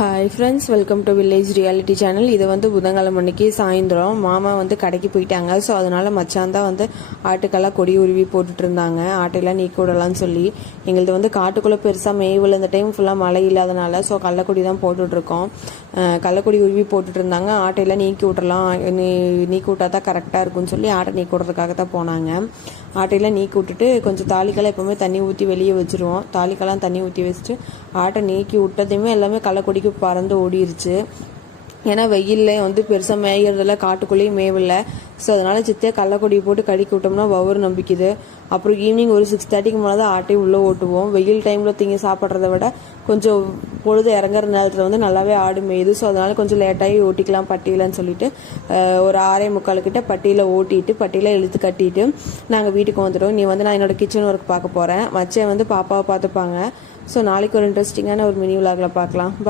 Hi friends, welcome to village reality channel. இது வந்து புதன்கிழமை அன்னைக்கு சாயந்தரம் மாமா வந்து கடைக்கு போயிட்டாங்க. ஸோ அதனால் மச்சான் தான் வந்து ஆட்டுக்கெல்லாம் கொடி உருவி போட்டுட்டு இருந்தாங்க. ஆட்டையெல்லாம் நீக்கி விடலான்னு சொல்லி. எங்களது வந்து காட்டுக்குள்ளே பெருசாக மேய்வில் இந்த டைம் ஃபுல்லாக மழை இல்லாதனால ஸோ கள்ளக்கொடி தான் போட்டுட்ருக்கோம். கள்ளக்கொடி உருவி போட்டுட்டு இருந்தாங்க. ஆட்டையெல்லாம் நீக்கி விட்றலாம், நீக்கி விட்டா தான் கரெக்டாக இருக்குன்னு சொல்லி ஆட்டை நீக்கி விட்றதுக்காக தான் போனாங்க. ஆட்டையெல்லாம் நீக்கி விட்டுட்டு கொஞ்சம் தாலிக்கெல்லாம் எப்போவுமே தண்ணி ஊற்றி வெளியே வச்சுருவோம். தாலிக்கெல்லாம் தண்ணி ஊற்றி வச்சுட்டு ஆட்டை நீக்கி விட்டதையுமே எல்லாமே கள்ளக்கொடிக்கு பறந்து ஓடிருச்சு. ஏன்னா வெயிலில் வந்து பெருசாக மேய்கிறதுல காட்டுக்குள்ளேயும் மேவில்லை. ஸோ அதனால் சித்தியாக கள்ளக்கொடி போட்டு கடிக்க விட்டோம்னா வவுறு நம்பிக்குது. அப்புறம் ஈவினிங் ஒரு 6:30க்கு மேலே தான் ஆட்டையை உள்ளே ஓட்டுவோம். வெயில் டைமில் திங்கி சாப்பிட்றத விட கொஞ்சம் பொழுது இறங்குற நேரத்தில் வந்து நல்லாவே ஆடு மேயுது. ஸோ அதனால் கொஞ்சம் லேட்டாகி ஓட்டிக்கலாம் பட்டியிலன்னு சொல்லிட்டு ஒரு 6:45 பட்டியில் ஓட்டிட்டு பட்டியில் இழுத்து கட்டிட்டு நாங்கள் வீட்டுக்கு வந்துட்டோம். நீ வந்து நான் என்னோட கிச்சன் ஒர்க் பார்க்க போகிறேன். மச்சை வந்து பாப்பாவை பார்த்துப்பாங்க. ஸோ நாளைக்கு ஒரு இன்ட்ரெஸ்டிங்கான ஒரு மினி விலாகில் பார்க்கலாம். பாய்.